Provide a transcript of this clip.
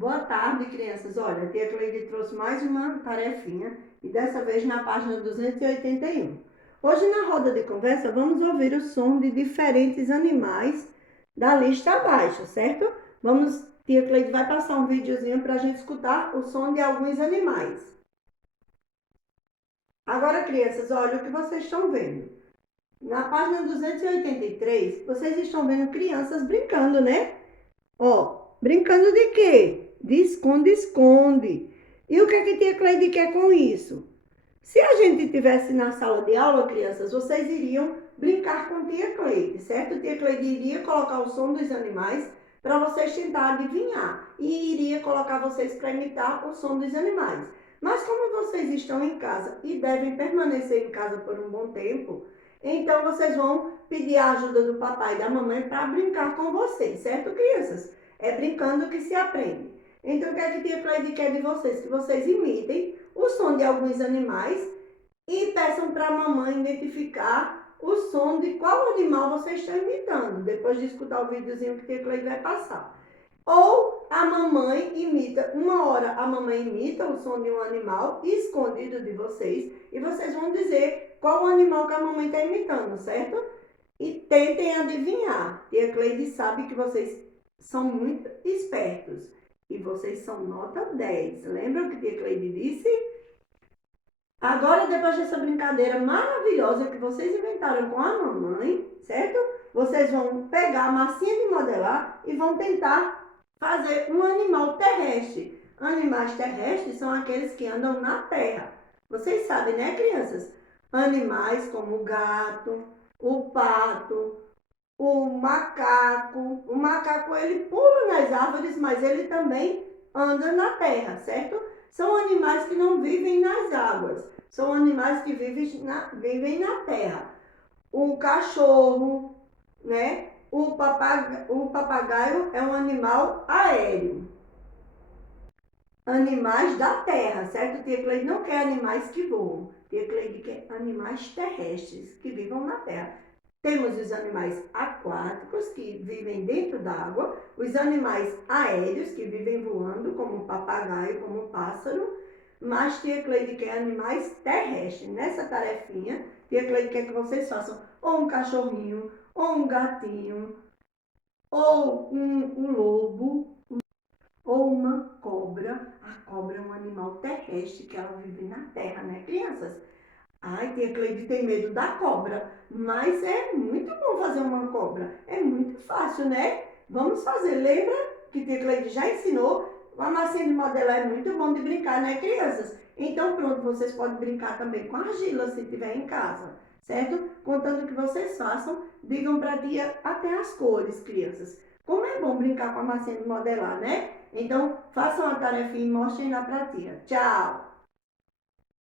Boa tarde, crianças. Olha, a tia Cleide trouxe mais uma tarefinha e dessa vez na página 281. Hoje, na roda de conversa, vamos ouvir o som de diferentes animais da lista abaixo, certo? Tia Cleide vai passar um videozinho para a gente escutar o som de alguns animais. Agora, crianças, olha o que vocês estão vendo. Na página 283, vocês estão vendo crianças brincando, né? Ó, brincando de quê? De esconde-esconde. E o que é que tia Cleide quer com isso? Se a gente estivesse na sala de aula, crianças, vocês iriam brincar com tia Cleide, certo? Tia Cleide iria colocar o som dos animais para vocês tentar adivinhar e iria colocar vocês para imitar o som dos animais. Mas como vocês estão em casa e devem permanecer em casa por um bom tempo, então vocês vão pedir a ajuda do papai e da mamãe para brincar com vocês, certo, crianças? É brincando que se aprende. Então, o que a tia Cleide quer de vocês? Que vocês imitem o som de alguns animais e peçam para a mamãe identificar o som de qual animal vocês estão imitando, depois de escutar o videozinho que a tia Cleide vai passar. Ou a mamãe imita, uma hora a mamãe imita o som de um animal escondido de vocês e vocês vão dizer qual o animal que a mamãe está imitando, certo? E tentem adivinhar. Tia Cleide sabe que vocês são muito espertos e vocês são nota 10. Lembra o que tia Cleide disse? Agora, depois dessa brincadeira maravilhosa que vocês inventaram com a mamãe, certo? Vocês vão pegar a massinha de modelar e vão tentar fazer um animal terrestre. Animais terrestres são aqueles que andam na terra. Vocês sabem, né, crianças? Animais como o gato, o pato, o macaco. O macaco, ele pula nas árvores, mas ele também anda na terra, certo? São animais que não vivem nas águas. São animais que vivem na terra. O cachorro, né? O papagaio é um animal aéreo. Animais da terra, certo? Tia Cleide não quer animais que voam. Tia Cleide quer animais terrestres que vivam na terra. Temos os animais aquáticos, que vivem dentro d'água, os animais aéreos, que vivem voando, como o papagaio, como o pássaro, mas tia Cleide quer animais terrestres. Nessa tarefinha, tia Cleide quer que vocês façam ou um cachorrinho, ou um gatinho, ou um lobo, ou uma cobra. A cobra é um animal terrestre que ela vive na terra, né, crianças? Ai, tia Cleide tem medo da cobra, mas é muito bom fazer uma cobra. É muito fácil, né? Vamos fazer. Lembra que tia Cleide já ensinou? A massinha de modelar é muito bom de brincar, né, crianças? Então, pronto, vocês podem brincar também com argila se tiver em casa, certo? Contando que vocês façam, digam para a tia até as cores, crianças. Como é bom brincar com a massinha de modelar, né? Então, façam a tarefinha e mostrem lá para a tia. Tchau!